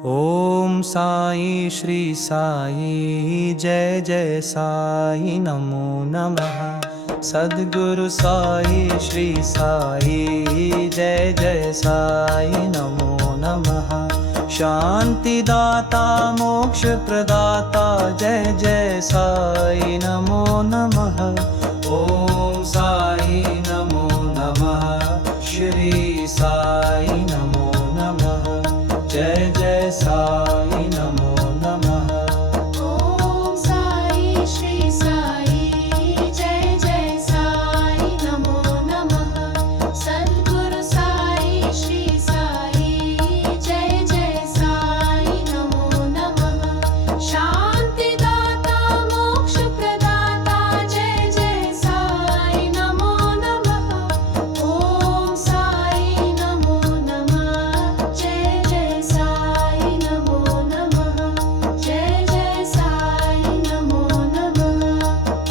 ओम साई श्री साई जय जय साई नमो नमः। सद्गुरु साई श्री साई जय जय साई नमो नमः। शांति दाता मोक्ष प्रदाता जय जय साई नमो नमः। ओम साई नमो नमः। श्री साई नमो नमः। जय जय साई नमो नमः। ओम साई श्री साई जय जय साई नमो नमः। सद्गुरु साई श्री साई जय जय साई नमो नमः। शांति दाता मोक्ष प्रदाता जय जय साई नमो नमः। ओम साई नमो नमः। जय जय साई नमो नमः। जय जय साई नमो नमः।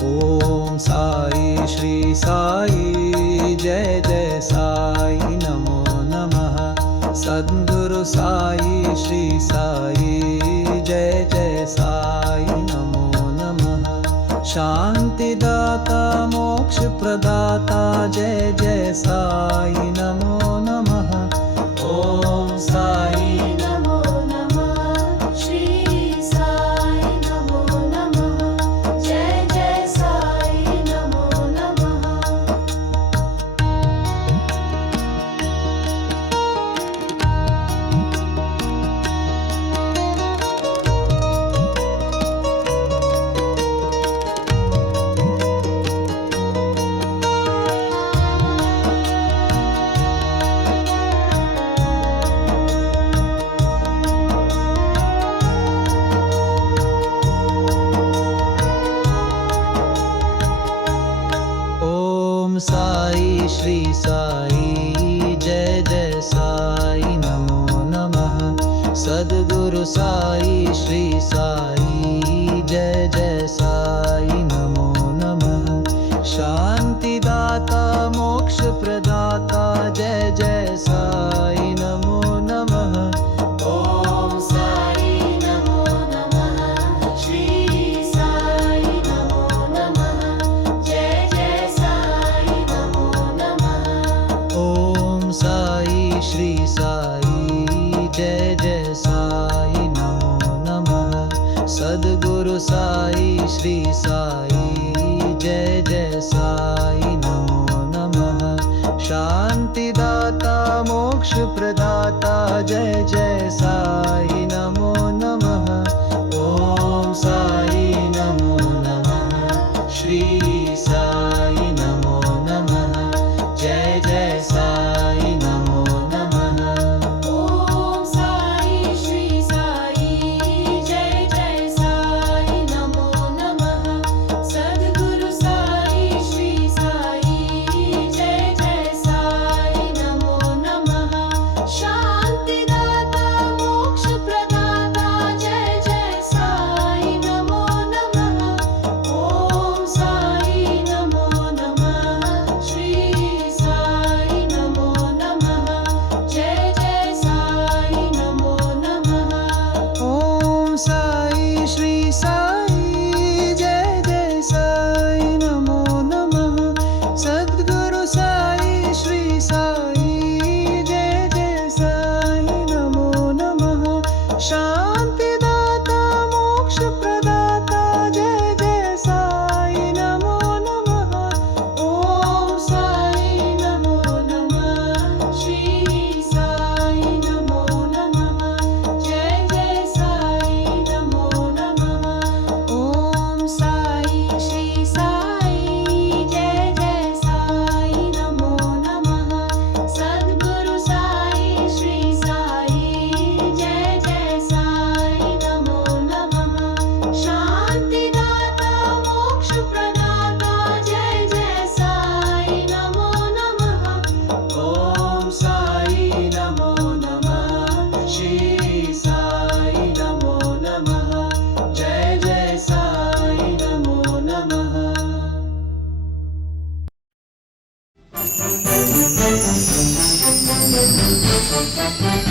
ओम साई श्री साई जय जय साई नमो नमः। सद्गुरु साई श्री साई जय जय साई नमो नमः। शांति दाता मोक्ष प्रदाता जय जय साई नमो नमः। ओम साई नमो नमः। श्री साई नमो नमः। जय जय साई नमो नमः। ओम साई श्री साई जय जय साई नमो नमः। सद्गुरु साई श्री साई जय जय साई नमो नमः। शांति दाता मोक्ष प्रदाता जय जय साई नमो नमः। ओम साई नमो नमः। श्री साई नमो नमः। जय जय साई नमो नमः। ओम साई श्री साई जय जय साई नमो नमः। सद्गुरु साई श्री साई जय जय साई नमो नमः। शांति दाता मोक्ष प्रदाता जय जय साई नमो नमः। ओम साई नमो नमः। श्री साई नमो नमः। जय जय साई नमो नमः। ओम साई श्री साई जय जय साई नमो नमः। सद्गुरु साई श्री साई जय जय साई नमो नमः। शांति दाता मोक्ष प्रदाता जय जय साई नमो नमः। ओम साई नमो नमः। श्री साई नमो नमः। जय जय साई नमो नमः। ओम साई श्री साई जय जय साई नमो नमः। सद्गुरु साई श्री साई जय जय साई नमो नमः। शांति दाता मोक्ष प्रदाता जय जय साई नमो नमः। ओम साई नमो नमः। श्री साई नमो नमः। जय जय साई नमो नमः। ओम साई श्री साई जय जय साई नमो नमः। सद्गुरु साई श्री साई जय जय साई नमो नमः। शांति दाता मोक्ष प्रदाता जय जय साई नमो नमः। ओम साई नमो नमः। श्री साई नमो नमः। जय जय साई नमो नमः। Thank you.